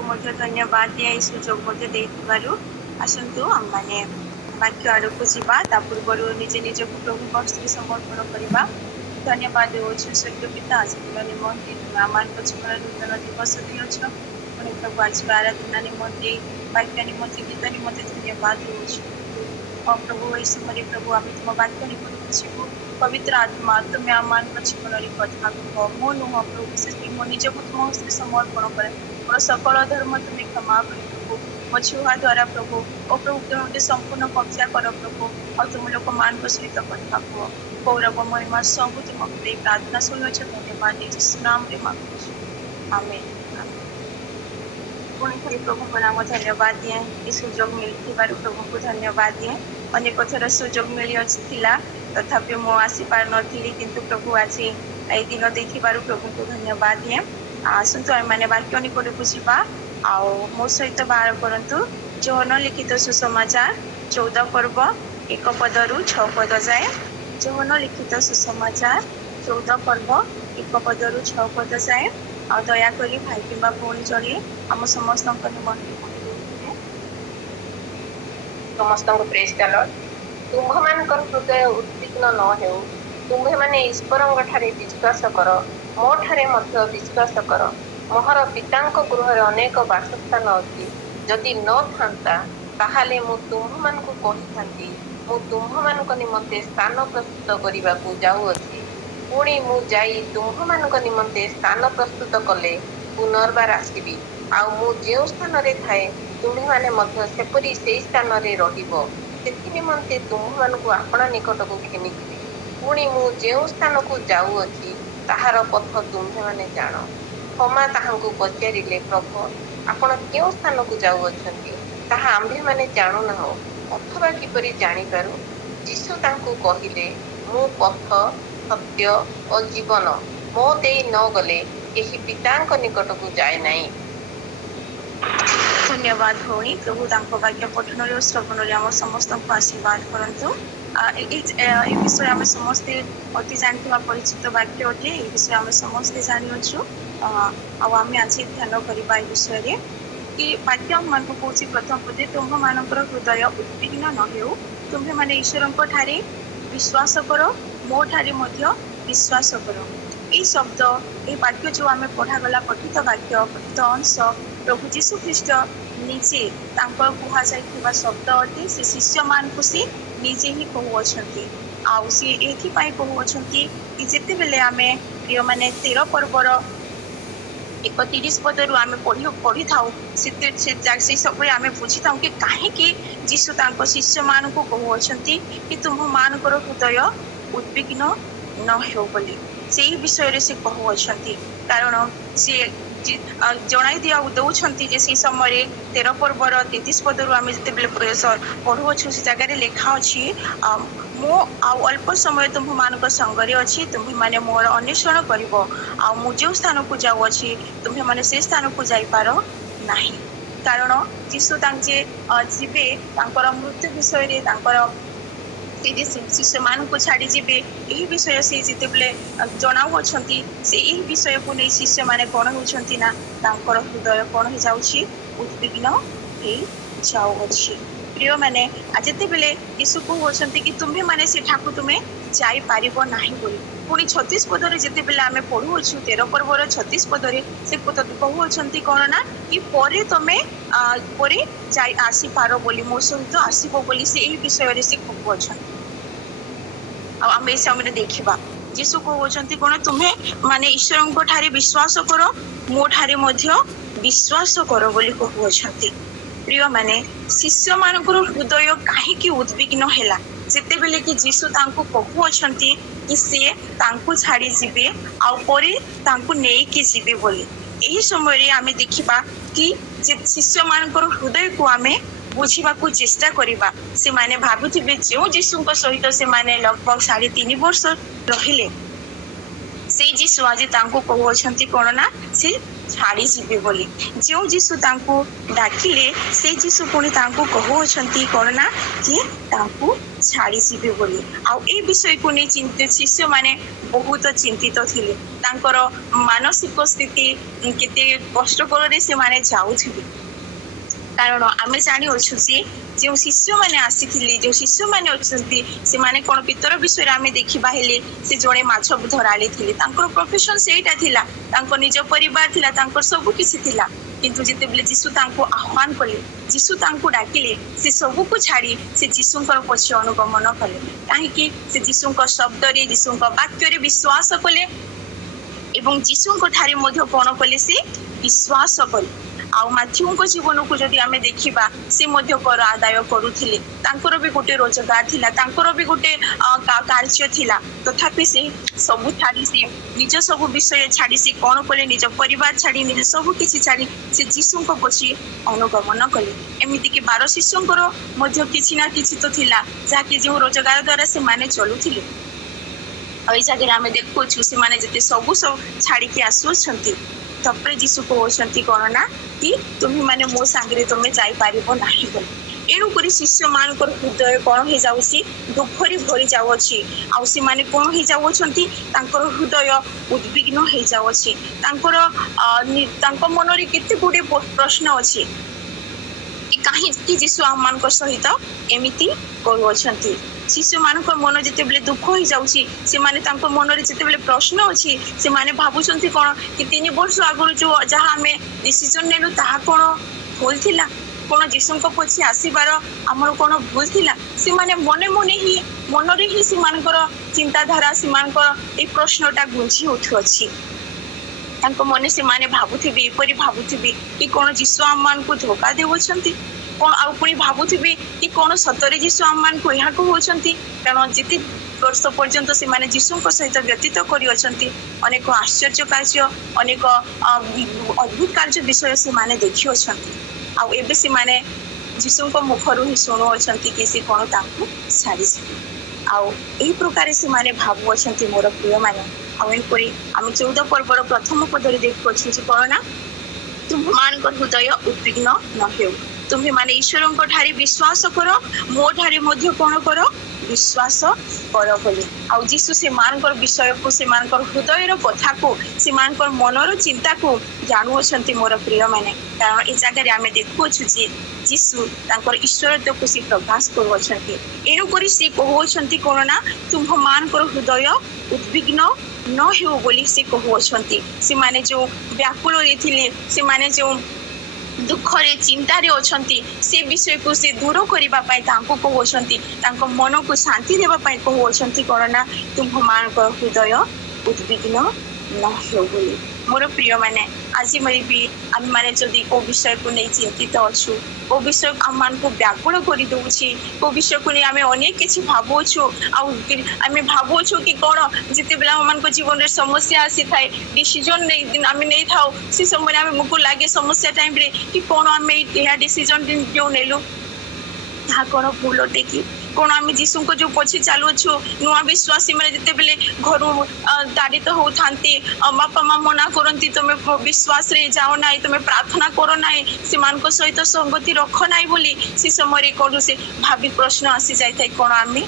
को धन्यवाद दिए इस सुजोग आसतु आम मैंने वाक्य आड़ को जावा ता पूर्व निजे निज को प्रभु हस्ते समर्पण करवा। धन्यवाद देवछु स्वर्गीय पिता आजर निमंते तुम आम जीवन नूतन दिवस दिवस पुणी प्रभु आज आराधना निमंते वाक्य निमंते गीत निमंते धन्यवाद देवछु। हाँ प्रभु इस समय प्रभु आम तुम वाक्य निकट जीवु पवित्र आत्मा तुम्हें आम जीवन कथा कह मो नुह प्रभु मो निज को तुम हस्ते समर्पण करे मोर सकल धर्म तुम्हें क्षमा कर प्रभु मो छुआ द्वारा प्रभु और प्रभु तुम्हें संपूर्ण कब्जा कर प्रभु और तुम लोक मान सहित कथा कह गौरव महिमा सब तुम प्रार्थना शुणुच धन्यवाद यीशु नाम रे मांगुछु आमेन। पुणी थोड़ी प्रभु को नाम धन्यवाद दिए ये सुजोग मिलती प्रभु को धन्यवाद दिए। अनेक थर सुजोग मिला तथापि मो आसी पार नी किंतु प्रभु आज ये दिन देखिबार प्रभु को धन्यवाद दिए। आसतु आम मैंने वाक्य निकट को जावा आओ मो सहित बाहर करंतु जौन लिखित सुसमाचार 14 पर्व 1 पदरु 6 पद जाए। जौन लिखित सुसमाचार 14 पर्व 1 पदरु 6 पद जाए। आ दयाकोरी भाई किंबा भौणी जड़े आम समस्त समस्त प्रेज द लॉर्ड। तुम्भ मानकर हृदय उद्विग्न न हो तुम्भे माने ईश्वरंग ठारे विश्वास कर मो ठारे मध्य विश्वास कर मोहर पितांक गृह अनेक बासस्थान अच्छी जदि न था ताहाले मु तुम्भ मान को कही मु तुम्भ मान निमंते स्थान प्रस्तुत करने को जाऊँगी पुणी मु जाई तुम्भ मान निमंते स्थान प्रस्तुत कले पुनर्बार आसबि आउ मु जो स्थान रे थाए तुम्हे माने मध्य सेपरी से स्थान रे रहिबो सेथि निमंते तुम्भ मान को आपणा निकट को घेनिबि पुणी मु जो स्थान को जाऊँगी ताहार पथ तुम्हे माने जान। क्षमा ताहांकु पचारिले प्रभु आपण क्यों स्थान को जाऊँगी ताहा आम्भे माने जानु ना हो अथवा किपरि जानी पारू। यीशु तांकु कहिले मु पथ सत्य और जीवन मो दे न गले केही पितांक निकट को जाए नहीं। धन्यवाद भौणी प्रभु वाक्य पठन श्रवण आम समस्त को आशीर्वाद करंतु। विषय आम समस्ते अति जानी परिचित वाक्य अटे ये विषय आम समस्ते जानिछु आम आज ध्यान करवा विषय कि वाक्य मान कौन प्रथम पदे तुम्भ मानकर हृदय उद्विग्न न हो तुम्हें माने ईश्वर ठारे विश्वास कर मो ठारे मध्य विश्वास कर। ये शब्द ये वाक्य जो आम पढ़ागला पठित वाक्य पठित अंश प्रभु जीशु ख्रीस्ट निजे कहुआ शब्द अटे से शिष्य मान को सी निजे ही कहूँ आउ सी एपाई कहूँ कि जिते बेले आम प्रिय माने 13 पर्वर 31 पदरु आम पढ़ी था से सब आम बुझी था कि कहीं जीशु शिष्य मान को कहूँ कि तुम मान हृदय उद्विग्न न हो बोली से विषय से कहूँ कारण सी जन दिया दौरान से समय 13 पर्वर 33 पदरु आम जिते पढ़ुँ से जगह लिखा अच्छी मो आउ अल्प समय तुम्भ मान संगे अच्छी तुम्हें माने मोर अन्वेषण कर जो स्थान को जाऊँगी तुम्हें माने से स्थान को जापार नहीं कारण जीशु जीवे मृत्यु विषय शिष्य मान को छाड़ी जीवे यही विषय से जिते जनाऊ से यही विषय को नहीं शिष्य माने कौन होती ना हृदय कौन हो जाऊँगी उद्विग्न हो जाऊँगी। प्रिय माने जिते बेले यीशु कहते कि तुम्हें माने से ठाकु तुम्हें जाई पारिबो नाही बोली पुणी 36 पदरे जिते बेले आमे पढ़ुछु 13 पर्वर 36 पदरे से कहउछंती कोन ना कि परे तमे परे जाई आसी पारो बोली मो सहित आसीबो बोली से एही विषय रे से कहउछंती। आ आमे समय देखिबा यीशु कहउछंती कोन तुम्हें माने ईश्वरन को ठारे विश्वास करो मो ठारे मध्य विश्वास करो बोली कहउछंती। प्रिय माने शिष्य मानकर हृदय कहीं उद्विग्न है जिते बेले कि जीशु तांको कहउछंती कि से तांको छाड़ी जीवे आउ परे तांको नेकी जीवे बोली एही समय रे आमे देखिबा कि शिष्य मानकर हृदय को आमे बुझीबा को चेष्टा करिबा। से माने भाबुथिबे जो जीशु को सहित से माने लगभग 3.5 वर्ष रहिले से जीशु आज तांको कहउछंती कोन ना से छाड़ी जीवे बोली जो जीशु तांको डाकिले से जीशु पुणी तांको कहउछंती कोन ना कि तांको ଛାଡ଼ିଯିବେ ବୋଲି। ଆଉ ଏ ବିଷୟକୁ ନେଇ ଶିଷ୍ୟମାନେ ବହୁତ ଚିନ୍ତିତ ଥିଲେ। ତାଙ୍କର ମାନସିକ ସ୍ଥିତି କେତେ କଷ୍ଟକରରେ ସେମାନେ ଯାଉଥିଲେ। କାରଣ ଆମେ ଜାଣିଅଛୁ ଯେ ଯେଉଁ ଶିଷ୍ୟମାନେ ଆସିଥିଲେ, ଯେଉଁ ଶିଷ୍ୟମାନେ ଅଛନ୍ତି, ସେମାନେ କ'ଣ ପିତର ବିଷୟରେ ଆମେ ଦେଖିବା ହେଲେ ସେ ଜଣେ ମାଛ ଧରାଳି ଥିଲେ। ତାଙ୍କର ପ୍ରଫେସନ ସେଇଟା ଥିଲା, ତାଙ୍କ ନିଜ ପରିବାର ଥିଲା, ତାଙ୍କର ସବୁ କିଛି ଥିଲା। କିନ୍ତୁ ଯେତେବେଳେ ଯୀଶୁ ତାଙ୍କୁ ଆହ୍ୱାନ କଲେ, ଯୀଶୁ ତାଙ୍କୁ ଡାକିଲେ, ସେ ସବୁକୁ ଛାଡ଼ି ସେ ଯୀଶୁଙ୍କର ପଛେ ଅନୁଗମନ କଲେ। କାହିଁକି? ସେ ଯୀଶୁଙ୍କ ଶବ୍ଦରେ, ଯୀଶୁଙ୍କ ବାକ୍ୟରେ ବିଶ୍ୱାସ କଲେ ଏବଂ ଯୀଶୁଙ୍କ ଠାରେ ମଧ୍ୟ କ'ଣ କଲେ? ସେ ବିଶ୍ୱାସ କଲେ। ଆଉ ମାଥ୍ୟୁଙ୍କ ଜୀବନକୁ ଯଦି ଆମେ ଦେଖିବା, ସେ ମଧ୍ୟ କର ଆଦାୟ କରୁଥିଲେ। ତାଙ୍କର ବି ଗୋଟେ ରୋଜଗାର ଥିଲା, ତାଙ୍କର ବି ଗୋଟେ କାର୍ଯ୍ୟ ଥିଲା। ତଥାପି ସେ ସବୁ ଛାଡ଼ି, ସେ ନିଜ ସବୁ ବିଷୟ ଛାଡ଼ି ସେ କ'ଣ କଲେ? ନିଜ ପରିବାର ଛାଡ଼ି, ନିଜ ସବୁ କିଛି ଛାଡ଼ି ସେ ଯୀଶୁଙ୍କ ପଛେ ଅନୁଗମନ କଲେ। ଏମିତିକି 12 ଶିଷ୍ୟଙ୍କର ମଧ୍ୟ କିଛି ନା କିଛି ତ ଥିଲା, ଯାହାକି ଯେଉଁ ରୋଜଗାର ଦ୍ୱାରା ସେମାନେ ଚଳୁଥିଲେ। ଆଉ ଏଇ ଜାଗାରେ ଆମେ ଦେଖୁଛୁ ସେମାନେ ଯେତେ ସବୁ ଛାଡ଼ିକି ଆସୁଅଛନ୍ତି, ତାପରେ ଯୀଶୁ କହୁଛନ୍ତି କ'ଣ ନା କି ତୁମେମାନେ ମୋ ସାଙ୍ଗରେ ତୁମେ ଯାଇପାରିବ ନାହିଁ ବୋଲି। ଏଣୁକରି ଶିଷ୍ୟମାନଙ୍କର ହୃଦୟ କ'ଣ ହେଇଯାଉଛି? ଦୁଃଖରେ ଭରି ଯାଉଅଛି। ଆଉ ସେମାନେ କ'ଣ ହେଇଯାଉଅଛନ୍ତି? ତାଙ୍କର ହୃଦୟ ଉଦ୍ବିଗ୍ନ ହେଇଯାଉଅଛି। ତାଙ୍କ ମନରେ କେତେ ଗୁଡ଼ିଏ ପ୍ରଶ୍ନ ଅଛି, କାହିଁକି ଯୀଶୁ ଆମମାନଙ୍କ ସହିତ ଏମିତି କରୁଅଛନ୍ତି। ଶିଶୁମାନଙ୍କ ମନ ଯେତେବେଳେ ଦୁଃଖ ହେଇଯାଉଛି, ସେମାନେ ତାଙ୍କ ମନରେ ଯେତେବେଳେ ପ୍ରଶ୍ନ ଅଛି, ସେମାନେ ଭାବୁଛନ୍ତି କ'ଣ କି 3 ବର୍ଷ ଆଗରୁ ଯାହା ଆମେ ଡିସିଜନ ନେଲୁ ତାହା କ'ଣ ଭୁଲ ଥିଲା? କ'ଣ ଯୀଶୁଙ୍କ ପଛେ ଆସିବାର ଆମର କ'ଣ ଭୁଲ ଥିଲା? ସେମାନେ ମନରେ ହିଁ ସେମାନଙ୍କର ଚିନ୍ତାଧାରା, ସେମାନଙ୍କର ଏଇ ପ୍ରଶ୍ନଟା ଗୁଞ୍ଜି ଉଠୁଅଛି। ତାଙ୍କ ମନେ ସେମାନେ ଭାବୁଥିବେ, ଏପରି ଭାବୁଥିବେ କି କ'ଣ ଯୀଶୁ ଆମମାନଙ୍କୁ ଧୋକା ଦେଉଛନ୍ତି, କ'ଣ ଆଉ ପୁଣି ଭାବୁଥିବେ କି କ'ଣ ସତରେ ଯୀଶୁ ଆମମାନଙ୍କୁ ଏହା କହୁଛନ୍ତି। କାରଣ ଯେତେ ବର୍ଷ ପର୍ଯ୍ୟନ୍ତ ସେମାନେ ଯୀଶୁଙ୍କ ସହିତ ବ୍ୟତୀତ କରିଅଛନ୍ତି, ଅନେକ ଆଶ୍ଚର୍ଯ୍ୟ କାର୍ଯ୍ୟ, ଅନେକ ଅଦ୍ଭୁତ କାର୍ଯ୍ୟ ବିଷୟ ସେମାନେ ଦେଖିଅଛନ୍ତି। ଆଉ ଏବେ ସେମାନେ ଯୀଶୁଙ୍କ ମୁଖରୁ ହିଁ ଶୁଣୁଅଛନ୍ତି କି ସେ କ'ଣ ତାଙ୍କୁ ଛାଡ଼ିଯିବେ। ଆଉ ଏହି ପ୍ରକାରେ ସେମାନେ ଭାବୁଅଛନ୍ତି ମୋର ପ୍ରିୟମାନେ। ଆଉ ଏପରି ଆମେ 14 ପର୍ବର ପ୍ରଥମ ପଦରେ ଦେଖୁଅଛୁ ଯେ କ'ଣ ନା, ତୁମମାନଙ୍କର ହୃଦୟ ଉଦ୍ବିଗ୍ନ ନ ହେଉ, ତୁମେମାନେ ଈଶ୍ୱରଙ୍କ ଠାରେ ବିଶ୍ୱାସ କର, ମୋ ଠାରେ ମଧ୍ୟ କ'ଣ କର? ବିଶ୍ୱାସ କର ବୋଲି। ଆଉ ଯୀଶୁ ସେମାନଙ୍କର ବିଷୟକୁ, ସେମାନଙ୍କର ହୃଦୟର କଥାକୁ, ସେମାନଙ୍କର ମନର ଚିନ୍ତାକୁ ଜାଣୁଅଛନ୍ତି ମୋର ପ୍ରିୟମାନେ। କାରଣ ଏ ଜାଗାରେ ଆମେ ଦେଖୁଅଛୁ ଯେ ଯୀଶୁ ତାଙ୍କର ଈଶ୍ୱରତ୍ୱକୁ ସେ ପ୍ରକାଶ କରୁଅଛନ୍ତି। ଏଣୁକରି ସେ କହୁଅଛନ୍ତି କ'ଣ ନା, ତୁମମାନଙ୍କର ହୃଦୟ ଉଦ୍ବିଗ୍ନ ନ ହେଉ ବୋଲି ସେ କହୁଅଛନ୍ତି। ସେମାନେ ଯେଉଁ ବ୍ୟାକୁଳରେ ଥିଲେ, ସେମାନେ ଯେଉଁ ଦୁଃଖରେ ଚିନ୍ତାରେ ଅଛନ୍ତି, ସେ ବିଷୟକୁ ସେ ଦୂର କରିବା ପାଇଁ ତାଙ୍କୁ କହୁଅଛନ୍ତି, ତାଙ୍କ ମନକୁ ଶାନ୍ତି ଦେବା ପାଇଁ କହୁଅଛନ୍ତି କ'ଣ ନା, ତୁମମାନଙ୍କର ହୃଦୟ ଉଦ୍ବିଗ୍ନ ନ ହେଉ ବୋଲି। ମୋର ପ୍ରିୟମାନେ, ଆଜି ବି ଆମେମାନେ ଯଦି କେଉଁ ବିଷୟକୁ ନେଇ ଚିନ୍ତିତ ଅଛୁ, କେଉଁ ବିଷୟ ଆମମାନଙ୍କୁ ବ୍ୟାକୁଳ କରିଦେଉଛି, କେଉଁ ବିଷୟକୁ ନେଇ ଆମେ ଅନେକ କିଛି ଭାବୁଅଛୁ, ଆଉ ଆମେ ଭାବୁଅଛୁ କି କ'ଣ ଯେତେବେଳେ ଆମମାନଙ୍କ ଜୀବନରେ ସମସ୍ୟା ଆସିଥାଏ, ଡିସିଜନ ଆମେ ନେଇଥାଉ, ସେ ସମୟରେ ଆମକୁ ଲାଗେ ସମସ୍ୟା ଟାଇମ୍ରେ କି କ'ଣ ଆମେ ଏହା ଡିସିଜନ ଯେଉଁ ନେଲୁ ତାହା କ'ଣ ଭୁଲ ଅଟେ କି? କ'ଣ ଆମେ ଯୀଶୁଙ୍କ ଯେଉଁ ପଛେ ଚାଲୁଅଛୁ, ନୂଆ ବିଶ୍ୱାସୀମାନେ ଯେତେବେଳେ ଘରୁ ତାଡ଼ିତ ହେଉଥାନ୍ତି, ବାପା ମା ମନା କରନ୍ତି, ତୁମେ ବିଶ୍ୱାସରେ ଯାଅ ନାହିଁ, ତୁମେ ପ୍ରାର୍ଥନା କର ନାହିଁ, ସେମାନଙ୍କ ସହିତ ସଙ୍ଗତି ରଖ ନାହିଁ ବୋଲି, ସେ ସମୟରେ କ'ଣ ସେ ଭାବି ପ୍ରଶ୍ନ ଆସିଯାଇଥାଏ, କ'ଣ ଆମେ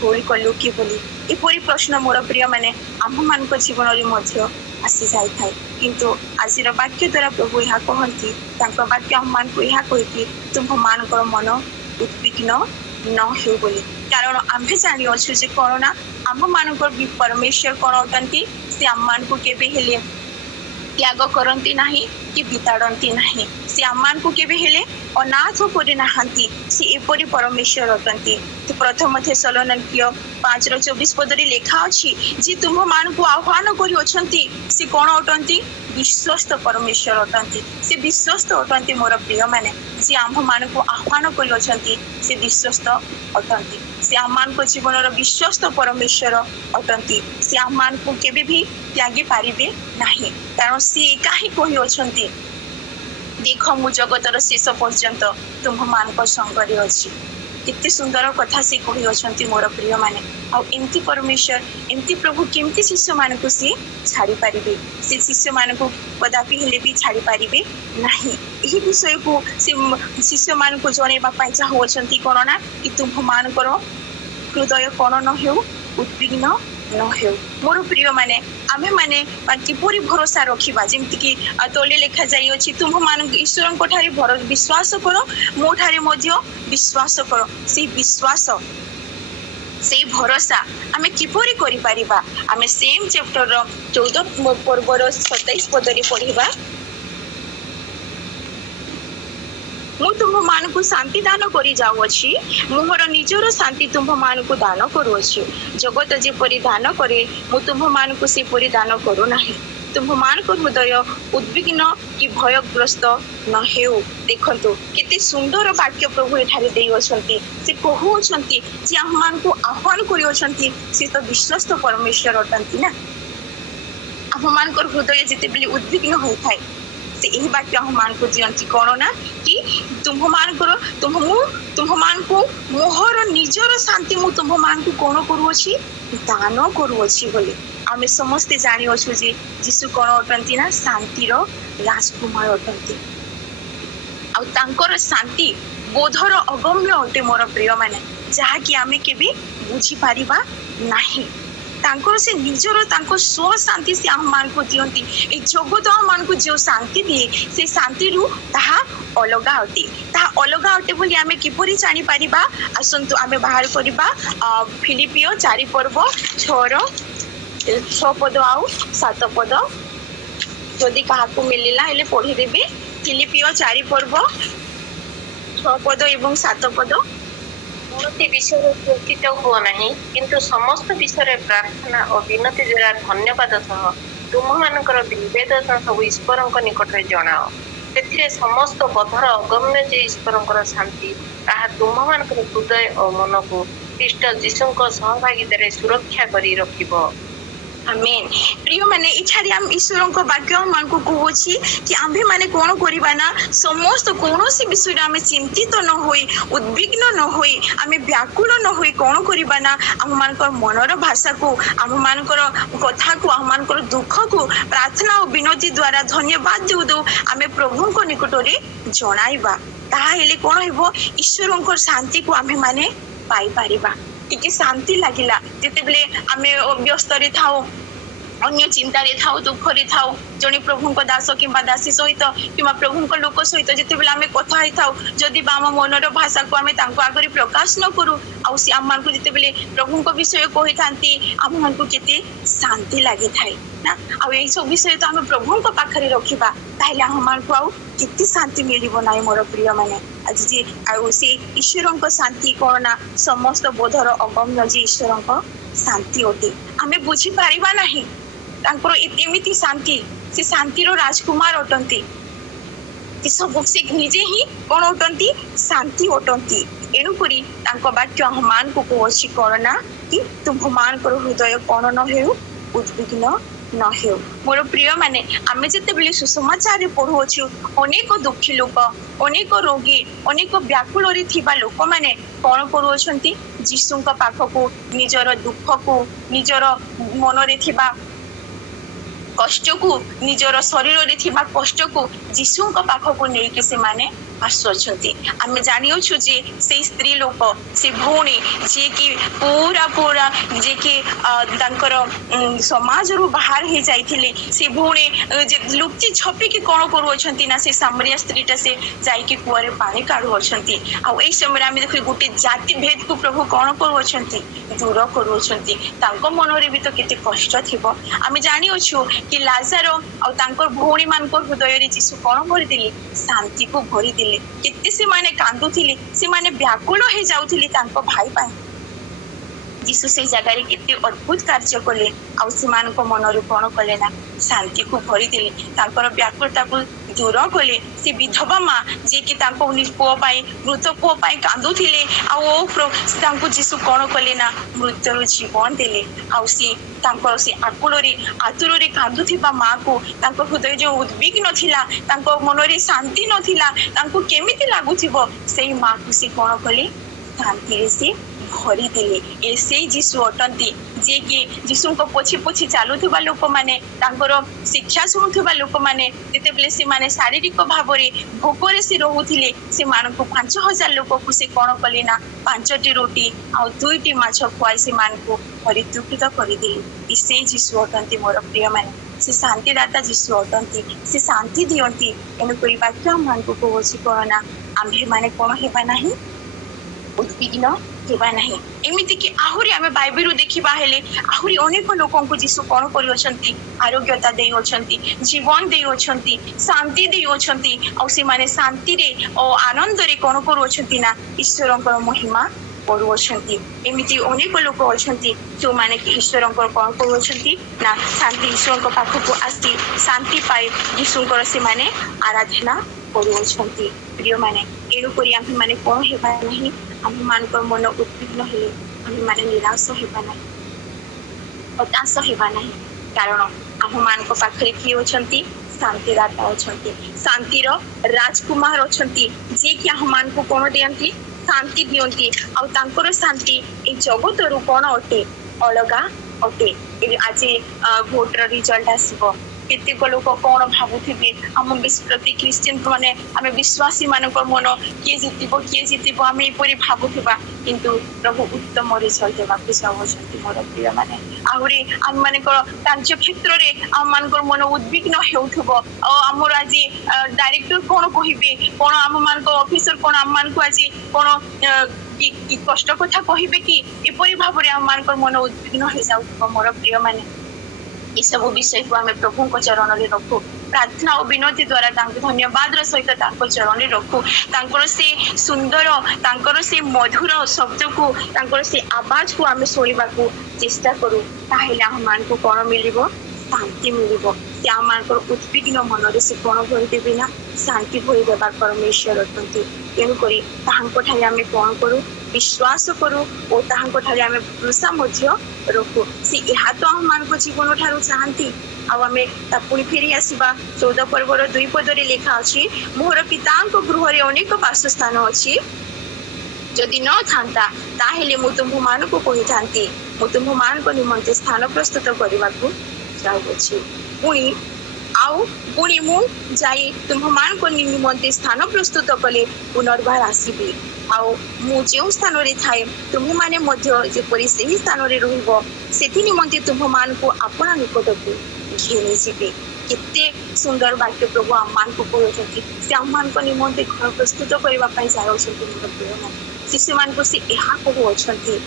ଭୁଲ କଲୁ କି ବୋଲି। ଏପରି ପ୍ରଶ୍ନ ମୋର ପ୍ରିୟମାନେ ଆମମାନଙ୍କ ଜୀବନରେ ମଧ୍ୟ ଆସିଯାଇଥାଏ। କିନ୍ତୁ ଆଜିର ବାକ୍ୟ ଦ୍ୱାରା ପ୍ରଭୁ ଏହା କହନ୍ତି, ତାଙ୍କ ବାକ୍ୟ ଆମମାନଙ୍କୁ ଏହା କହିକି ତୁମମାନଙ୍କର ମନ ଉଦ୍ବିଗ୍ନ ନ ହେଉ ବୋଲି। କାରଣ ଆମ୍ଭେ ଜାଣିଅଛୁ ଯେ କ'ଣ ନା, ଆମମାନଙ୍କର ବି ପରମେଶ୍ୱର କ'ଣ ଅଟନ୍ତି? ସେ ଆମମାନଙ୍କୁ କେବେ ହେଲେ ତ୍ୟାଗ କରନ୍ତି ନାହିଁ କି ବିତାଡ଼ନ୍ତି ନାହିଁ। ସେ ଆମମାନଙ୍କୁ କେବେ ହେଲେ ଅନାଥ କରିନାହାନ୍ତି। ସେ ଏପରି ପରମେଶ୍ୱର ଅଟନ୍ତି। ପ୍ରଥମ ଥେସଲୋନିକୀୟ 5:24 ପଦରେ ଲେଖା ଅଛି ଯେ ତୁମମାନଙ୍କୁ ଆହ୍ୱାନ କରିଅଛନ୍ତି, ସେ କ'ଣ ଅଟନ୍ତି? ବିଶ୍ୱସ୍ତ ପରମେଶ୍ୱର ଅଟନ୍ତି। ସେ ବିଶ୍ୱସ୍ତ ଅଟନ୍ତି ମୋର ପ୍ରିୟମାନେ। ସେ ଆମ୍ଭମାନଙ୍କୁ ଆହ୍ୱାନ କରିଅଛନ୍ତି, ସେ ବିଶ୍ୱସ୍ତ ଅଟନ୍ତି। ସେ ଆମମାନଙ୍କ ଜୀବନର ବିଶ୍ୱସ୍ତ ପରମେଶ୍ୱର ଅଟନ୍ତି। ସେ ଆମମାନଙ୍କୁ କେବେ ବି ତ୍ୟାଗି ପାରିବେ ନାହିଁ। କାରଣ ସେ ଏକା ହିଁ କହିଅଛନ୍ତି, ଦେଖ ମୁଁ ଜଗତର ଶେଷ ପର୍ଯ୍ୟନ୍ତ ତୁମମାନଙ୍କ ସଙ୍ଗରେ ଅଛି। କେତେ ସୁନ୍ଦର କଥା ସେ କହିଅଛନ୍ତି ମୋର ପ୍ରିୟମାନେ। ଆଉ ଏମିତି ପରମେଶ୍ୱର, ଏମିତି ପ୍ରଭୁ କେମିତି ଶିଷ୍ୟମାନଙ୍କୁ ସେ ଛାଡ଼ିପାରିବେ? ସେ ଶିଷ୍ୟମାନଙ୍କୁ କଦାପି ହେଲେ ବି ଛାଡ଼ିପାରିବେ ନାହିଁ। ଏହି ବିଷୟକୁ ସେ ଶିଷ୍ୟମାନଙ୍କୁ ଜଣାଇବା ପାଇଁ ଚାହୁଁଅଛନ୍ତି କ'ଣ ନା, କି ତୁମମାନଙ୍କର हृदय कौन न हो उद्विग्न न हो। मोर प्रिय माने आमे माने किपरि भरोसा रखिबा जेमति कि तले लिखा जाई अछि तुम मान ईश्वर को ठारे विश्वास करो मो ठारे मध्य विश्वास करो। से विश्वास से भरोसा आमे किपरि करि परिबा आमे सेम चैप्टर रो 14 पर्वर 27 पदरे पढ़िबा। मु तुम मान को शांति दान करी जाऊँगी मोहर निजर शांति तुम मान को दान करुँची। जगत जेपरी दान करे मु तुम मान को सेपरी दान करू नाही। तुम मान को हृदय उद्विग्न कि भयग्रस्त न हेउ। देखंतु केते सुंदर वाक्य प्रभु एठारे देई अछंती। से कहउछंती जे हम मान को आह्वान करि अछंती से तो विश्वस्त परमेश्वर अटंती ना। हम मान को हृदय जेते बेले उद्विग्न होई थाए से एही वाक्य हम मान को दियंती कोन ना कि तुम मान को मोहर निजर शांति मु तुम मान को कोन करूछि दान करूछि बोले। आमे समस्ते जानि अछु जे यीशु कोन अटंती ना शांति रो राजकुमार अटंती। आ तांकर शांति बोधर अगम्य अटे मोर प्रिय माने जहा कि आमे केबे बुझी पारिबा नाही। तांकर से निजर तांको स्व शांति से हम मान को दियंती। ए जगत हम मान को जो शांति दिए से शांति रु ताहा अलगा अटे। ताहा अलगा अटे बोली आमे किपरि जानि पारिबा आसंतु आमे बाहर करिबा फिलिपियो 4 पर्व 6 पद आउ 7 पद जदि काहाकू मिलिला हेले पढ़ी देबी। फिलिपियो 4 पर्व 6 पद एवं 7 पद। कौनसी विषय चिंतित हुआ नहीं किंतु समस्त विषय प्रार्थना और विनती द्वारा धन्यवाद सह तुम मानकर विवेदन सब ईश्वर निकट में जनाओ। से समस्त बधर अगम्य जे ईश्वर शांति ताहा तुम मानकर हृदय और मन को ख्रीष्ट जीशु सहभागिता सुरक्षा करी रखिबो। आमेन। प्रिय माने इछारी हम ईश्वर को वाक्य मान को कहूछि कि आम्भे माने कोन करिबा ना समस्त कोनोसी विषय आमे चिंतित न होई उद्विग्न न होई आमे व्याकुल न होई कोन करिबा ना हम मानकर मनर भाषा को हम मानकर कथा को हम मानकर दुख को प्रार्थना और विनती द्वारा धन्यवाद दउ आमे प्रभु को निकट रे जणाइबा। ताहा हेले कोन हेबो ईश्वर को शांति को आमे माने पाई पारिबा। टिके शांति लागिला जेते बेले आमे व्यस्त रे थाओ अन्य चिंता रे थाओ दुख रे थाओ जने प्रभु को दास किंबा दासी सहित किंबा प्रभु को लोक सहित जेते बेले आमे कथा हे थाओ जदि बाम मनर भाषा को आमे तांको आगरे प्रकाश न करू आ से आम मान को जेते बेले प्रभु को विषय कहि थांती आम मान को केते शांति लागि थाई ना। आ ए सब विषय तो आमे प्रभु को पाखरे रखिबा ताहले हम मान को आ केते शांति मिलिबो नाइ मोर प्रिय माने। आज जे आ से ईश्वर को शांति कोन ना समस्त बोधर अगम्य जे ईश्वर को शांति होते आमे बुझी पारिबा नाही। तांकर एमिति शांति से शांति रो राजकुमार अटंती कि सब से निजे ही कोन अटंती शांति अटंती। एनु करी तांको वाक्य हम मान को कहछि करना कि तुम मान कर हृदय कोन न हेउ उद्विग्न न हेउ। मोर प्रिय माने आमे जेते बेले सुसमाचार रे पढु अछु अनेक दुखी लोक अनेक रोगी अनेक व्याकुल रे थिबा लोक माने कोन करू अछंती यीशु का पाख को निजर दुख को निजर मन रे थिबा कष्ट को निजर शरीर रे थिबा कष्ट को यीशु का पाख को नै के से माने आसुछंती। आमे जानि अछु जे से स्त्री लोक से भौणी जे कि पूरा जे कि तांकर समाज रु बाहर हे जाइथिले से भौणी जे लुक्ति छपी के कोन करू अछंती ना से सामरिया स्त्रीटा से जाई के कुआरे पानी काढू अछंती। आ एई समय आमे देखि गुटे जाति भेद को प्रभु कोन करू अछंती दूर करू अछंती। तांको मन रे भी तो केते कष्ट थिबो। आमे जानि अछु कि लाजर और तांकर भौणी मान को हृदय रे यीशु कोन भरि दिले शांति को भरि दिले। केते से माने कांदुथिले से माने व्याकुल हे जाउथिले तांको भाई पाए यीशु से जगह रे केते अद्भुत कार्य कले आ से मान को मन रे कोन कले ना शांति को भरि दिले तांकर व्याकुलता को दूर कले। से विधवा मां जे कि तांको पुओ पाए मृत पुओ पाए कांदुथिले आ ओ तांको यीशु कोन कले ना मृत्यु जीवन देले। आ से तांको से आकुल रे आतुर रे कांदुथिबा मां को तांको हृदय जो उद्विग्न थिला तांको मन रे शांति नथिला तांको केमिति लागुथिबो सेही मां को से कोन कले शांति रे से भरी देले। ए से यीशु अटंती जे कि जीशु को पोछि पोछि चालुथुबा लोक माने तांकर शिक्षा शुणुथुबा लोक माने जेतेबेले से माने शारीरिक भावरे भोकरे से रहुथिले से मानकु 5000 लोक को से कोन कले ना 5टी रोटी आ 2टी माछ खुआई से मानकु परितृप्त करिदिले से जीशु अटंती मोर प्रिय माने से शांतिदाता जीशु अटंती से शांति दियंती एनु करी वाक्य मानकु कोछि कोना आम्भे माने कोन हेबा नाही उद्विग्न हेबा नाही एमिति कि आहुरी आमे बाइबल देखिबा हेले आहुरी अनेक लोकन को जीशु कोन करि अछंती आरोग्यता देइ अछंती जीवन देइ अछंती शांति देइ अछंती औ से माने शांति रे ओ आनंद रे कोन करू अछंती ना ईश्वरंकर महिमा करू अछंती एमिति अनेक लोक अछंती जो माने कि ईश्वरंकर कोन करू अछंती ना शांति ईश्वरंकर पाखु को आसी शांति पाए जीशुंकर से माने आराधना करू अछंती प्रिय माने एनु करी आम्ही माने कोन हेबा नाही आम्ही मानकर मन उद्विग्न हेले आम्ही माने निराश हेबा नाही हताश हेबा नाही कारण आम्ही मानक पाखरे की अछंती शांतिदाता अछंती शांतिर राजकुमार अछंती जे कि आम्ही मानक कोन दियंती शांति दियंती आ तांकर शांति ए जगतरु कोन अटे अलगा अटे आज भोटर रिजल्ट आसीबो केतेक लोक कौन भावुथिबे हम प्रति क्रिश्चियन माने आमे विश्वासी मानकर मन किए जितिबो आमे एपरि भावुथिबा किंतु प्रभु उत्तम रिजल्ट देबाकु चाहउछंती मोर प्रिय माने आहुरी आम मानकर कार्य क्षेत्र रे आम मानकर मन उद्विग्न हेउथबो आ हमर आज डायरेक्टर कोन कहिबे कोन आम मानकर ऑफिसर कोन आम मानकु आज कोन कि कष्ट कथा कहिबे कि एपरि भाबरे आम मानकर मन उद्विग्न हे जाउथबो मोर प्रिय माने ये सब विषय को आम प्रभु को चरण में रखू प्रार्थना और विनती द्वारा धन्यवाद सहित चरण में रखू से सुंदर से मधुर शब्द को से आवाज को आम शुणा चेष्टा करूँ मान को कौन मिल शांति मिल से आम उद्विग्न मन से कौन भरदेवी ना शांति भरदेवा परमेश्वर अटंती तेणुक आम कौन करूँ विश्वास करूँ और आम भरोसा रखू से यह तो आम मान जीवन ठार चाहती आमे पुणी फेरी आसवा 14 पर्वर 2 पदरे लिखा अच्छी मोर पिता गृह अनेक वासस्थान अच्छी जदि न था ताहेले मु तुम्भ मान को कही था मु तुम्भ मान को निमंते स्थान प्रस्तुत करने को चाहूँगी पुणी पुणी मु जाई तुम्भ मान को निमंते स्थान प्रस्तुत कले पुनर्बार आसबि मु जो स्थान रे थाए तुम्हे माने मध्य जेपरि सही स्थान रे रहिबो सेथि निमंते तुम्भ मान को अपना निकट को घेनी जीवे केते सुंदर वाक्य प्रभु आम मान को कहउछथि से आम मान को निमंते घर प्रस्तुत करबा पई जाउछथि शिशु मान को से एहा कहउछथि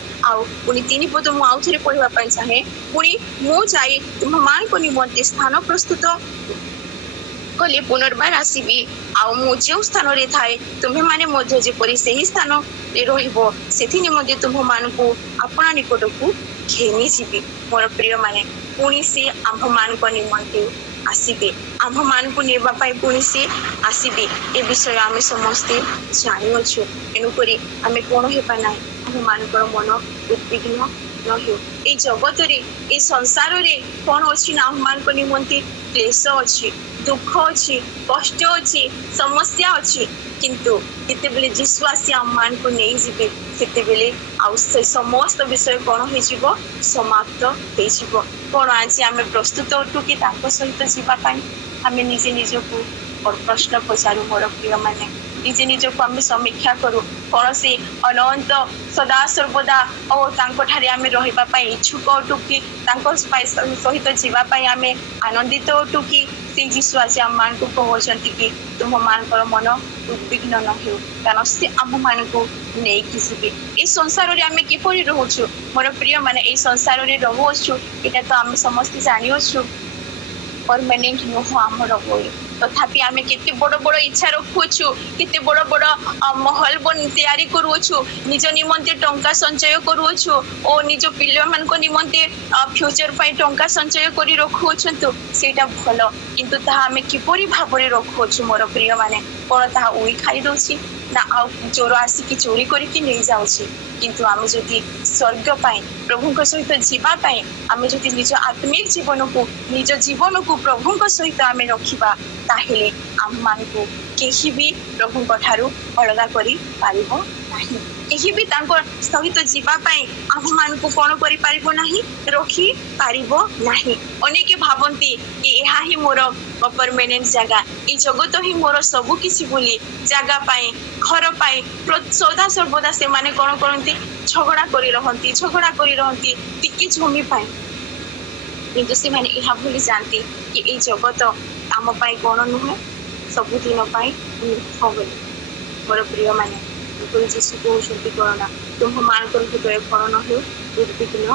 पुणी 3 पद मु आउथरे पढिबा पई चाहे पुणी मु जाई तुम्भ मान को निमंते स्थान प्रस्तुत कले पुनर्बार आसबि मु जो स्थान रे थाए तुम्हे माने मध्य जेपरि सही स्थान रे रहिबो सेथि निमंते तुम्भ मान को अपना निकट को घेनी जीवे मोर प्रिय माने पुणी से आम्भ मान को निमंते आसबे आम्भ मान को नेबा पाई पुणी से आसबे ए विषय आमे समस्ते जानि अछु एनुकरी आमे कोन हेबा नाही आम्भ मान को मन उद्विग्न न हो ए जगत रे ए संसार रे कोन अछि ना आम्भ मान को निमंते क्लेश अछि दुख अच्छी कष्ट अच्छी समस्या अच्छी किंतु जिते बेले जीशु आसी आम मान को नहीं जीवे सेते बेले से समस्त विषय कौन हो समाप्त हो कौन आज आम प्रस्तुत अटू कि सहित जावाई आम निजे निजक प्रश्न पचारू मोर प्रिय माने निजे निजक आम समीक्षा करूँ कौन से अनंत सदा सर्वदा और आम रही इच्छुक अटू कि सहित जावाई आम आनंदित अटू कि से जीशु आज आम मान को कहते कि तुम मान मन उद्विग्न न हो कारण से आम मान को नहीं जीवे ये संसार में आम किपरि रोचु मोर प्रिय माने ये संसार में रोचु यहाँ तो आम समस्ते जानिछु परमानेंट नुह आमर बोली तथापि आमे केते बड़ बड़ इच्छा रखुछु केते बड़ बड़ महल बन तैयारी करूछु निज निमंते टंका संचय करूछु ओ निज पिल्ला मान को निमंते फ्यूचर पाई टंका संचय करी रखुछंतु सेटा भलो किंतु ता आमे किपरि भाबरे रखुछु मोर प्रिय माने कोन ता उई खाई दोछि ना आ चोर आसी चोरी करके नहीं जाउछि किंतु आमे जदि स्वर्ग पाई प्रभु को सहित जीवा पाई आमे जदि निज आत्मिक जीवन को प्रभु को सहित आमे रखिबा ताहेले आम मान को केही भी प्रभु ठारू अलगा करी पारिबो ନାହିଁ। କେହି ବି ତାଙ୍କ ସହିତ ଯିବା ପାଇଁ ଆମମାନଙ୍କୁ କ'ଣ କରିପାରିବ ନାହିଁ, ରଖି ପାରିବ ନାହିଁ। ଅନେକେ ଭାବନ୍ତି କି ଏହା ହିଁ ମୋର ପରମାନେଣ୍ଟ ଜାଗା, ଏ ଜଗତ ହିଁ ମୋର ସବୁ କିଛି ବୋଲି ଜାଗା ପାଇଁ, ଘର ପାଇଁ ସଦା ସର୍ବଦା ସେମାନେ କ'ଣ କରନ୍ତି, ଝଗଡ଼ା କରି ରହନ୍ତି ଟିକେ ଜମି ପାଇଁ। କିନ୍ତୁ ସେମାନେ ଏହା ଭୁଲି ଯାଆନ୍ତି କି ଏଇ ଜଗତ ଆମ ପାଇଁ କ'ଣ ନୁହେଁ, ସବୁଦିନ ପାଇଁ ନୁହେଁ ବୋଲି। ମୋର ପ୍ରିୟମାନେ, ଯୀଶୁ କହୁଛନ୍ତି କ'ଣ ନା, ତୁମମାନଙ୍କର ହୃଦୟ କ'ଣ ନ ହେଉ, ଉଦ୍ବିଗ୍ନ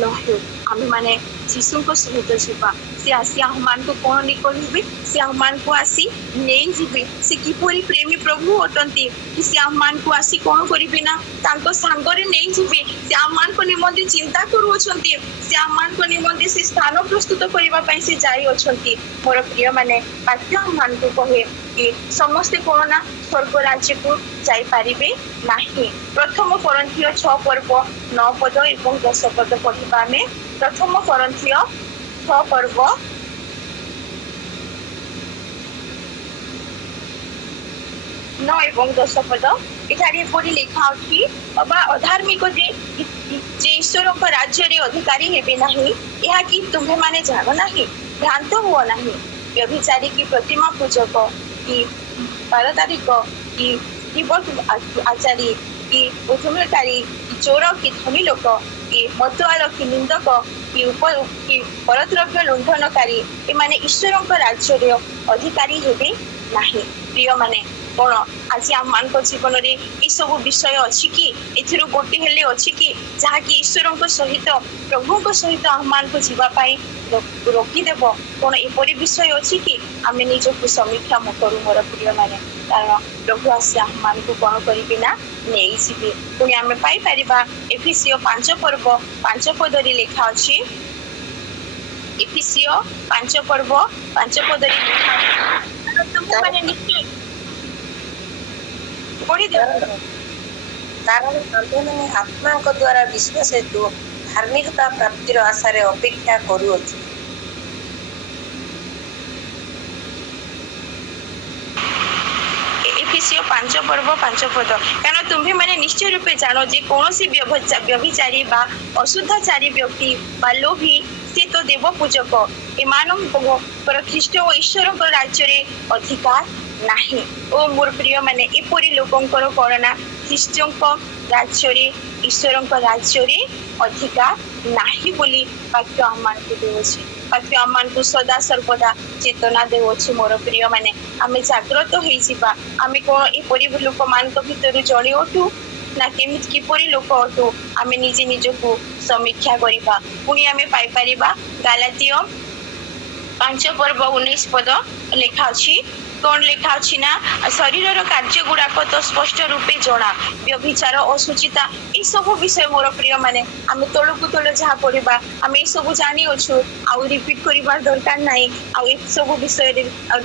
ନ ହେଉ। ଆମେମାନେ ଯୀଶୁଙ୍କ ସହିତ ଯିବା। ସେ ଆସି ଆମମାନଙ୍କୁ କ'ଣ କରିବେ, ସେ ଆମମାନଙ୍କୁ ଆସି ନେଇଯିବେ। ସେ କିପରି ପ୍ରେମୀ ପ୍ରଭୁ ଅଟନ୍ତି କି ସେ ଆମମାନଙ୍କୁ ଆସି କ'ଣ କରିବେ ନା ତାଙ୍କ ସାଙ୍ଗରେ ନେଇଯିବେ। ସେ ଆମମାନଙ୍କ ନିମନ୍ତେ ଚିନ୍ତା କରୁଅଛନ୍ତି, ସେ ଆମମାନଙ୍କ ନିମନ୍ତେ ସେ ସ୍ଥାନ ପ୍ରସ୍ତୁତ କରିବା ପାଇଁ ସେ ଯାଇଅଛନ୍ତି। ମୋର ପ୍ରିୟମାନେ, ବାକ୍ୟ ଆମମାନଙ୍କୁ କହେ କି ସମସ୍ତେ କ'ଣ ନା ସ୍ୱର୍ଗ ରାଜ୍ୟକୁ ଯାଇପାରିବେ ନାହିଁ। ପ୍ରଥମ କରନ୍ଥୀୟ 6 ପର୍ବ 9 ପଦ ଏବଂ 10 ପଦ ପଢିବା ଆମେ। ପ୍ରଥମ କରନ୍ଥୀୟ 6 ପର୍ବ 9 ଏବଂ 10 ପଦ। ଏଠାରେ ଏପରି ଲେଖା ଅଛି, ଅବା ଅଧାର୍ମିକ ଯେ ଈଶ୍ୱରଙ୍କ ରାଜ୍ୟରେ ଅଧିକାରୀ ହେବେ ନାହିଁ, ଏହା କି ତୁମ୍ଭେମାନେ ଜାଣ ନାହିଁ? ଭ୍ରାନ୍ତ ହୁଅ ନାହିଁ। ବ୍ୟଭିଚାରୀ କି ପ୍ରତିମା ପୂଜକ କି ପାରତାରିକ କି ଆଚାରୀ କି ଉଦ୍ଧମକାରୀ କି ଚୋର କି ଧନୀ ଲୋକ କି ମତୁଆଳ କି ନିନ୍ଦକ କି ପରଦ୍ରବ୍ୟ ଲୁଣ୍ଠନକାରୀ ଏମାନେ ଈଶ୍ୱରଙ୍କ ରାଜ୍ୟରେ ଅଧିକାରୀ ହେବେ ନାହିଁ। ପ୍ରିୟମାନେ, କ'ଣ ଆଜି ଆମମାନଙ୍କ ଜୀବନରେ ଏସବୁ ବିଷୟ ଅଛି କି? ଏଥିରୁ ଗୋଟେ ହେଲେ ଅଛି କି ଯାହାକି ଈଶ୍ୱରଙ୍କ ସହିତ, ପ୍ରଭୁଙ୍କ ସହିତ ଆମମାନଙ୍କୁ ଯିବା ପାଇଁ ରୋକିଦେବ? କ'ଣ ଏପରି ବିଷୟ ଅଛି କି? ଆମେ ନିଜକୁ ସମୀକ୍ଷା କରୁ ମୋର ପ୍ରିୟମାନେ, କାରଣ ପ୍ରଭୁ ଆସି ଆମମାନଙ୍କୁ କ'ଣ କରିବେ ନା ନେଇଯିବେ। ପୁଣି ଆମେ ପାଇପାରିବା ଏଫେସୀୟ 5 ପର୍ବ 5 ପଦରେ ଲେଖା ଅଛି। ଏଫେସୀୟ 5 ପର୍ବ 5 ପଦରେ ଲେଖା ଅଛି, ନିଶ୍ଚୟ କାରଣ ଆମ୍ଭେମାନେ ଆତ୍ମାଙ୍କ ଦ୍ୱାରା ବିଶ୍ୱାସ ହେତୁ ଧାର୍ମିକତା ପ୍ରାପ୍ତିର ଆଶାରେ ଅପେକ୍ଷା କରୁଅଛୁ। ଏଫେସୀୟ 5 ପର୍ବ 5 ପଦ। କାରଣ ତୁମ୍ଭେମାନେ ନିଶ୍ଚୟ ରୂପେ ଜାଣ ଯେ କୌଣସି ବ୍ୟଭିଚାରୀ ବା ଅଶୁଦ୍ଧାଚାରୀ ବ୍ୟକ୍ତି ବା ଲୋଭୀ ସେ ତ ଦେବ ପୂଜକ ଏମାନଙ୍କର ଖ୍ରୀଷ୍ଟ ଓ ଈଶ୍ୱରଙ୍କ ରାଜ୍ୟରେ ଅଧିକାର ନାହିଁ। ଓ ମୋର ପ୍ରିୟମାନେ, ଏପରି ଲୋକଙ୍କର କ'ଣ ନା ଖ୍ରୀଷ୍ଟଙ୍କ ରାଜ୍ୟରେ, ଈଶ୍ୱରଙ୍କ ରାଜ୍ୟରେ ଅଧିକାର ନାହିଁ ବୋଲି ବାକ୍ୟ ଆମମାନଙ୍କୁ ଦେଉଛି। ବାକ୍ୟ ଆମମାନଙ୍କୁ ସଦା ସର୍ବଦା ଚେତନା ଦେଉଅଛି। ମୋର ପ୍ରିୟମାନେ, ଆମେ ଜାଗ୍ରତ ହେଇଯିବା। ଆମେ କ'ଣ ଏପରି ଲୋକମାନଙ୍କ ଭିତରୁ ଜଣେ ଅଟୁ ନା କେମିତି କିପରି ଲୋକ ଅଟୁ? ଆମେ ନିଜେ ନିଜକୁ ସମୀକ୍ଷା କରିବା। ପୁଣି ଆମେ ପାଇପାରିବା ଗାଲାତୀୟ 5 ପର୍ବ 19 ପଦ ଲେଖା ଅଛି। କ'ଣ ଲେଖା ଅଛି ନା, ଶରୀରର କାର୍ଯ୍ୟ ଗୁଡ଼ାକ ତ ସ୍ପଷ୍ଟ ରୂପେ ଜଣା, ବ୍ୟଭିଚାର, ଅଶୁଚିତା, ଏସବୁ ବିଷୟ ମୋର ପ୍ରିୟମାନେ, ଆମେ ତଳକୁ ତଳ ଯାହା ପଢିବା ଆମେ ଏସବୁ ଜାଣିଅଛୁ, ଆଉ ରିପିଟ୍ କରିବାର ଦରକାର ନାହିଁ। ଆଉ ଏସବୁ ବିଷୟରେ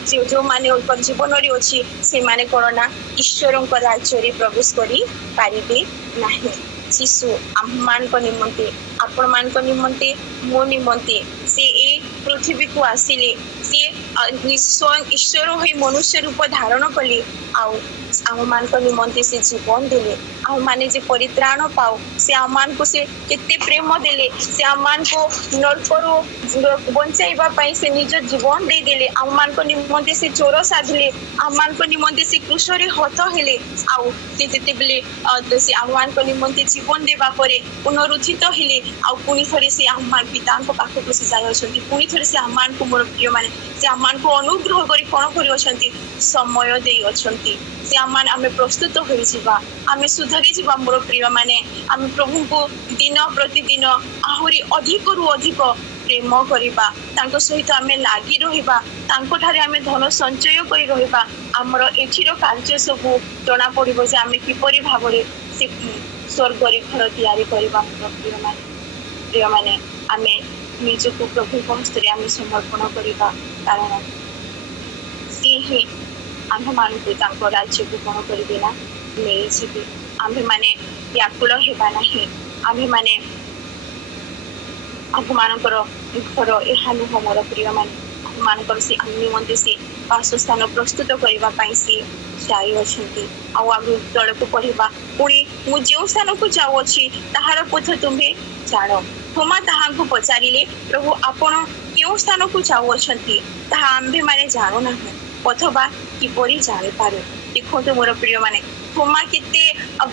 ଯେଉଁମାନେ ଜୀବନରେ ଅଛି ସେମାନେ କ'ଣ ନା ଈଶ୍ୱରଙ୍କ ରାଜ୍ୟରେ ପ୍ରବେଶ କରି ପାରିବେ ନାହିଁ। ଯୀଶୁ ଆମମାନଙ୍କ ନିମନ୍ତେ, ଆପଣମାନଙ୍କ ନିମନ୍ତେ, ମୋ ନିମନ୍ତେ ସେ ଏ ପୃଥିବୀକୁ ଆସିଲେ। ସେ ସ୍ୱୟଂ ଈଶ୍ୱର ହୋଇ ମନୁଷ୍ୟ ରୂପ ଧାରଣ କଲେ, ଆଉ ଆମମାନଙ୍କ ନିମନ୍ତେ ସେ ଜୀବନ ଦେଲେ। ଆମମାନେ ଯେ ପରିତ୍ରାଣ ପାଉ, ସେ ଆମମାନଙ୍କୁ ସେ କେତେ ପ୍ରେମ ଦେଲେ। ସେ ଆମମାନଙ୍କୁ ନର୍କରୁ ବଞ୍ଚାଇବା ପାଇଁ ସେ ନିଜ ଜୀବନ ଦେଇଦେଲେ। ଆମମାନଙ୍କ ନିମନ୍ତେ ସେ ଚୋର ସାଧିଲେ, ଆମମାନଙ୍କ ନିମନ୍ତେ ସେ କ୍ରୁଶରେ ହତ ହେଲେ। ଆଉ ସେ ଯେତେବେଳେ ସେ ଆମମାନଙ୍କ ନିମନ୍ତେ ଜୀବନ ଦେବା ପରେ ପୁନରୁତ୍ଥିତ ହେଲେ, ଆଉ ପୁଣି ଥରେ ସେ ଆମ ପିତାଙ୍କ ପାଖକୁ ସେ ଯାଇଅଛନ୍ତି। ପୁଣି ଥରେ ସେ ଆମମାନଙ୍କୁ, ମୋର ପ୍ରିୟମାନେ, ସେ ଆମମାନଙ୍କୁ ଅନୁଗ୍ରହ କରି କ'ଣ କରିଅଛନ୍ତି, ସମୟ ଦେଇଅଛନ୍ତି। ସେ ଆମେ ପ୍ରସ୍ତୁତ ହୋଇଯିବା, ଆମେ ସୁଧରି ଯିବା ମୋର ପ୍ରିୟମାନେ। ଆମେ ପ୍ରଭୁଙ୍କୁ ଦିନ ପ୍ରତିଦିନ ଆହୁରି ଅଧିକରୁ ଅଧିକ ପ୍ରେମ କରିବା, ତାଙ୍କ ସହିତ ଆମେ ଲାଗି ରହିବା, ତାଙ୍କଠାରେ ଆମେ ଧନ ସଞ୍ଚୟ କରି ରହିବା। ଆମର ଏଠିର କାର୍ଯ୍ୟ ସବୁ ଜଣା ପଡ଼ିବ ଯେ ଆମେ କିପରି ଭାବରେ ସେ ସ୍ୱର୍ଗରେ ଘର ତିଆରି କରିବା। ମୋର ପ୍ରିୟମାନେ, ଆମେ ନିଜକୁ ପ୍ରଭୁଙ୍କ ହସ୍ତରେ ଆମେ ସମର୍ପଣ କରିବା, କାରଣ ସେ ହିଁ ଆମ୍ଭମାନଙ୍କୁ ତାଙ୍କ ରାଜ୍ୟକୁ କ'ଣ କରିବେ ନା ନେଇଯିବେ। ଆମ୍ଭେମାନେ ବ୍ୟାକୁଳ ହେବା ନାହିଁ। ଆମ୍ଭେମାନେ ଆମ୍ଭମାନଙ୍କର ଘର ଏହା ନୁହଁ ମୋର ପ୍ରିୟମାନେ। आमर से आम निमंते से बासस्थान प्रस्तुत करने से जाई अच्छी आगे तल को पढ़ा पुणी मु जो स्थान को जाऊँगी ताहार पथ तुम्हें जान थोमा ताहां पचारे प्रभु आपण क्यों स्थान को जाऊँगी ताहा आम्भे माने जानू ना पथ बा किपरि जानी पारू देखो मोर प्रिय माने थोमा केते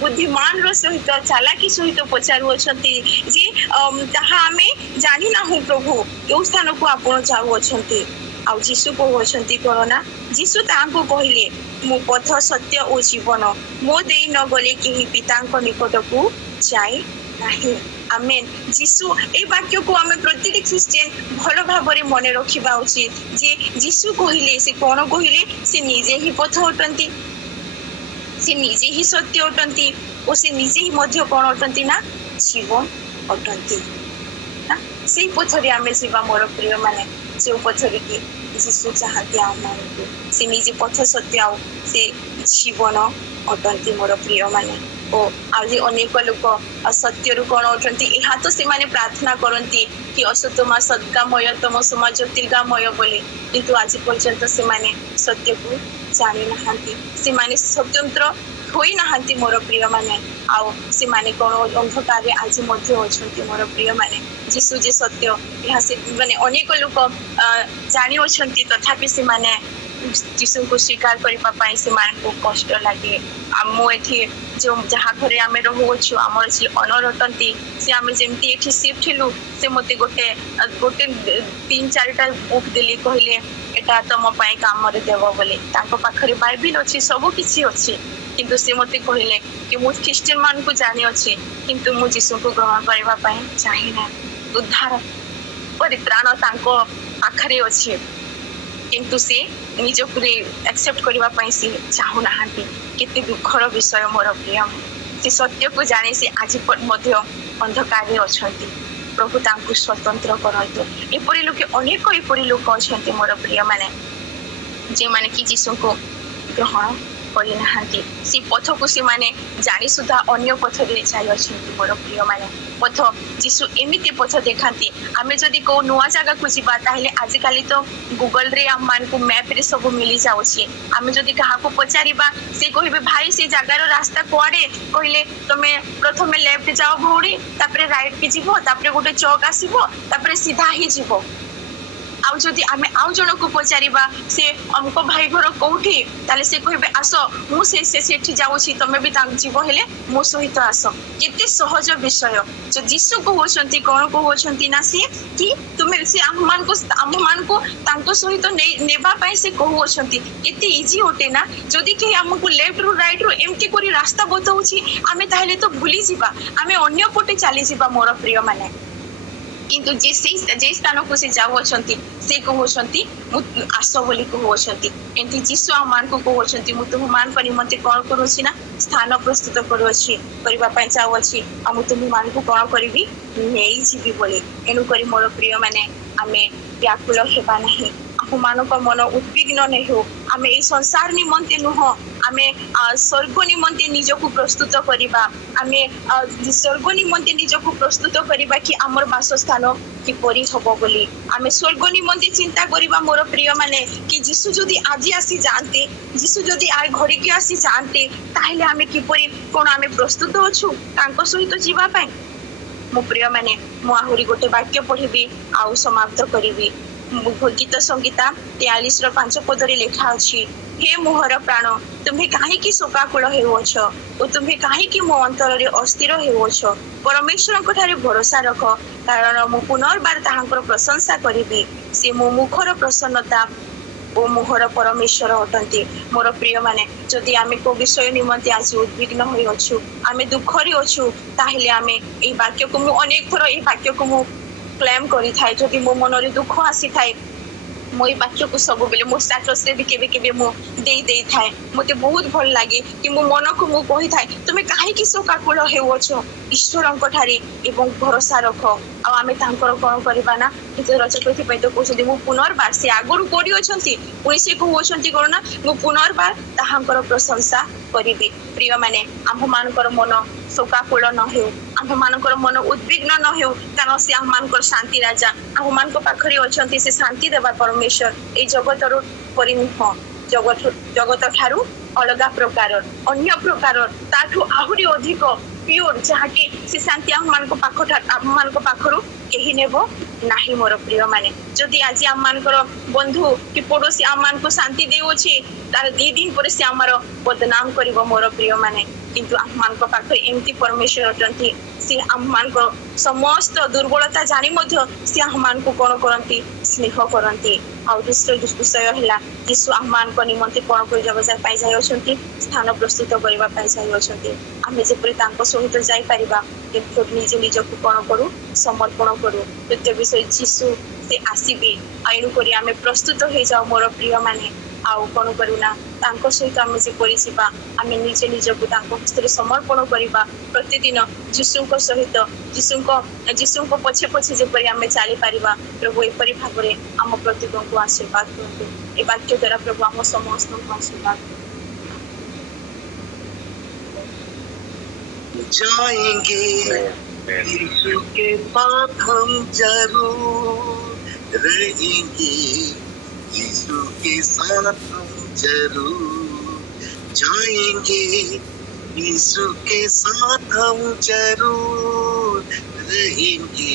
बुद्धिमान रो सहित चालाकी सहित पचारू अछंती जे ताहा आमे जानी ना हूँ प्रभु क्यों स्थान को आपण जाऊ अछंती आउ जीशु कहउछंती कोरोना जीशु तांको कहिले मो पथ सत्य और जीवन मो देई न गले केही पितांको निकट को जाए नाही आमेन जीशु ए वाक्य को आमे प्रत्येक ख्रिस्टियन भलो भाबरे मने रखिबा उचित जे जीशु कहिले से कोन कहिले से निजे ही पथ अटंती से निजे ही सत्य अटंती और से निजे ही मध्य कोन अटंती ना जीवन अटंती ना से पथरे आमे जीवा मोर प्रिय माने जो पथरे की जीशु चाहती आमको से निजे पथ सत्य आउ से जीवन अटंती मोर प्रिय माने ओ आज अनेक लोक असत्य रु कौन अटंती यहाँ तो से माने प्रार्थना करती कि असतमा सद्गामय तम समा ज्योतिर्गामय बोले किंतु आज पर्यंत से माने सत्य को जानी नहांती से माने स्वतंत्र होई नहांती मोर प्रिय माने आउ से माने कौन अंधकार आज मध्य अछंती मोर प्रिय माने जीशु जे सत्य यहाँ से माने अनेक लोक जानी अछंती तथापि से माने जीशु को स्वीकार करबा पाई से मान को कष्ट लागे आमो एठी जो जहाँ घरे आमे रहउछु हमर जे अनर अटंती से आमे जेमती एठी शिफ्ट हेलु से मते गोटे 3-4टा बुक देली कहले एटा तम पाई काम रे देबो बोले ताको पाखरे बाइबल अछि सब किछि अछि किंतु से मते कहले कि मु ख्रिस्टियन मान को जानि अछि किंतु मु जीशु को ग्रहण करबा पाई चाहि ना उद्धार परित्राण ताको पाखरे अछि किंतु से निज पुरे एक्सेप्ट करबा पाई से चाहू नहांती केते दुखर विषय मोर प्रिय से सत्य को जाने से आज मध्य अंधकार रे अछंती प्रभु तांको स्वतंत्र करंतु एपरि लोक अनेक एपरि लोक अछंती मोर प्रिय माने जे माने कि जीशु को ग्रहण करि नहांती से पथ को से माने जानी सुधा अन्य पथ रे जाय अछंती मोर प्रिय माने पथ जीशु एमिति पथ देखांती आमे जदी को नुआ जगह को जिबा ताहले आज काली तो गूगल रे हम मान को मैप रे सब मिली जाउची आमे जदी कहा को पचारिबा से कहिबे भाई से जगह रो रास्ता कोआडे कहिले तमे प्रथमे लेफ्ट जाओ भौडी तापरे राइट के जिवो तापरे गोटे चौक आसीबो तापरे सीधा ही जिवो आउ जदि आमे आउ जण को पचारिबा से हमको भाई घर कोठी ताले से कहिबे आसो मु से सेठी जाउची तमे भी तांग जीव हेले मो सहित आसो केते सहज विषय जो जीशु को होचंती कोन को होचंती ना से कि तुमे से हम मान को तांको सहित नेबा पाई से को होचंती केते इजी होटे ना जदि के हमको लेफ्ट रु राइट रु एमती करी रास्ता बतौची आमे ताहले तो भूली जिबा आमे अन्य पटे चली जिबा मोर प्रिय माने किंतु जे स्थान को से जाऊ अछंती से कहउछंती मु आसो बोली कहउछंती एंती जीशु आमान को कहउछंती मु तुम मान पर निमंते कोन करूछि ना स्थान प्रस्तुत करूछि करबा पय चाहू अछि आ मु तुम मान को कोन करबी नेई जीवी बोली एनु करी मोर प्रिय माने आमे व्याकुल हेबा नाही आपु मानक मन उद्विग्न नै हो आमे ए संसार निमंते नुह आमे स्वर्ग निमंते निजको प्रस्तुत करिबा आमे स्वर्ग निमंते निजको प्रस्तुत करिबा कि हमर वासस्थान किपरि हबो बोली आमे स्वर्ग निमंते चिंता करिबा मोर प्रिय माने कि जीशु जदि आजि आसी जानते जीशु जदि आ घड़ी के आसी जानते ताहले आमे किपरि कोन आमे प्रस्तुत होछु तांको सहित जीवा पाए मो प्रिय माने मो आहुरी गोटे वाक्य पढ़िबी आउ समाप्त करिबी गीत संगीता 43:5 पदरे लिखा अछि हे मोहर प्राण तुम्हें काहेकि शोकाकुल हेउछ और तुम्हें काहेकि मो अंतर रे अस्थिर हेउछ परमेश्वर को ठारे भरोसा रख कारण मु पुनर्बार ताहांकर प्रशंसा करिबी से मो मुखर प्रसन्नता ओ मोहर परमेश्वर अटंती मोर प्रिय माने जदि आमे को विषय निमंते आज उद्विग्न होई अछु आमे दुख रे अछु ताहले आमे ए वाक्य को मु अनेक थरो ए वाक्य को मु क्लेम करी थाए जदि मो मन रे दुख आसी थाए मोई वाक्य को सब बेले मो स्टेटस रे भी केबे केबे मो देई थाए मते बहुत भल लागे कि मो मन को मो कहि थाए तुमे काहे कि शोकाकुल हेउछ ईश्वरन को ठारे एवं भरोसा रख आ आमे तांकर कोन करबा ना कि रचकथि पय तो कोसदि मो पुनर्बार से आगरु कोडी अछंती पुनी से को होछंती कोन ना मो पुनर्बार ताहांकर प्रशंसा करिबे प्रिय माने आम मानकर मन शोकाकुल न हेउ आम मानकर मन उद्विग्न न हेउ कारण से आम मानकर शांति राजा आम मानक पाखरे अछंती से शांति देवा परमेश्वर ए जगतर परिनुह जगत ठारू अलगा प्रकार अन्य प्रकार ताठू आहुरी अधिक प्योर जहाँकि से शांति आम मानक पाखरु केही नेबो नाही मोर प्रिय माने जदि आज आम मानकर बंधु कि पड़ोसी आम मान को शांति देउछि तार 2 दिन पर से आमर बदनाम करिवो मोर प्रिय माने किंतु आम मान को पाखरे एमती परमेश्वर अटंती से आम मान को समस्त दुर्बलता जानी मध्य से आम मान को कोन करंती स्नेह करंती आ दूसरा विषय हला यीशु आम मान को निमंते कोन कर जब जाय पाई जाय अछंती स्थान प्रस्तुत करबा पाई जाय अछंती आमे जेपरि तांको सहित जाय परिबा किंतु निज निज को कोन करू समर्पण करू तृतीय विषय यीशु से आसीबे आइनु करी आमे प्रस्तुत हो जाओ मोर प्रिय माने आउ कोन करूना तांको सहित आमे जे करि छिबा आमे निज निज को तांको हस्ते समर्पण करबा प्रतिदिन यीशुको सहित यीशुको पछे पछे जेपरि आमे चली परिबा प्रभु एपरि भाबरे आम प्रत्येक को आशीर्वाद करतु ए वाक्य द्वारा प्रभु आम समस्त को आशीर्वाद जाएंगे यीशु के साथ हम जरूर रहेंगे यीशु के साथ हम जरूर जाएंगे यीशु के साथ हम जरूर रहेंगे